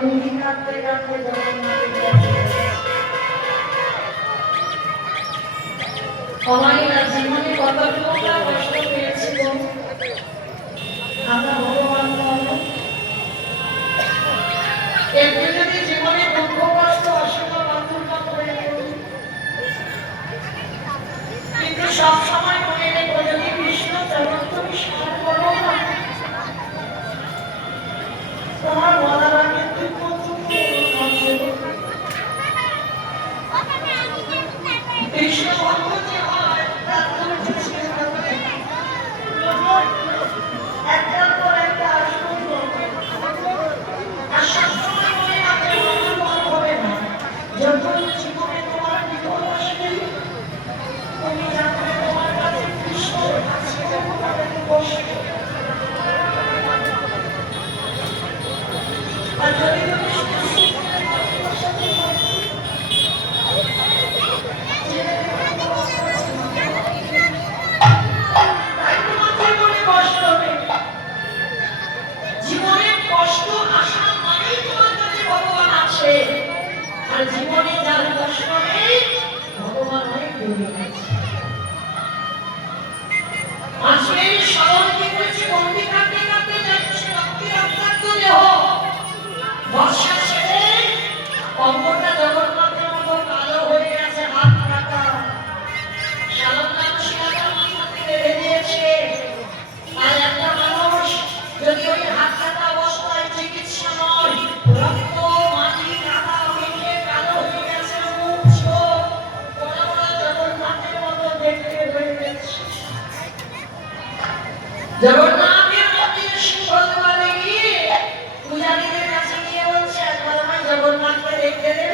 বন্দি কাঁদতে কাঁদতে জগন্নাথের সবাইরা জীবনে কতটুকু কষ্ট পেয়েছিল আমরা ভগবান একটু যদি জীবনে দুঃখ কষ্ট অসুবিধা বান্ধবতা করে কিন্তু সবসময় মনে রেখো যদি কৃষ্ণ চরণ তুমি স্মরণ করো না তোমার বলার আগে কৃষ্ণ ভক্ত যে হয় তার একটার পর একটা আসন আর সবসময় মনে রাখতে হবে না যখন জীবনে তোমার বিপদ আসবে তুমি জানবে তোমার কাছে কৃষ্ণ আছে বসবে আর যদি তুমি আর জীবনে যার কষ্ট নেই ভগবান অনেক দূরে আছে আসলে স্মরণ কি করছে বন্দি কাঁদতে কাঁদতে যাচ্ছে রক্তে রক্তাক্ত দেহ বর্ষা ছেড়ে অঙ্গটা জগন্নাথের মতো কালো হয়ে গেছে হাত কাটা সালনাম শিলাটা মাথা থেকে বেরিয়েছে আর একটা মানুষ যদি ওই হাত কাটা অবস্থায় চিকিৎসা নয় রক্ত মাটি কাটা হয়ে কালো হয়ে গেছে মুখ চোখ বড় বড় জগন্নাথের মতো দেখতে হয়ে গেছে জগন্নাথের মন্দিরে সিংহদ্বারে গিয়ে পূজারীদের কাছে গিয়ে বলছে একবার আমার জগন্নাথকে দেখতে দে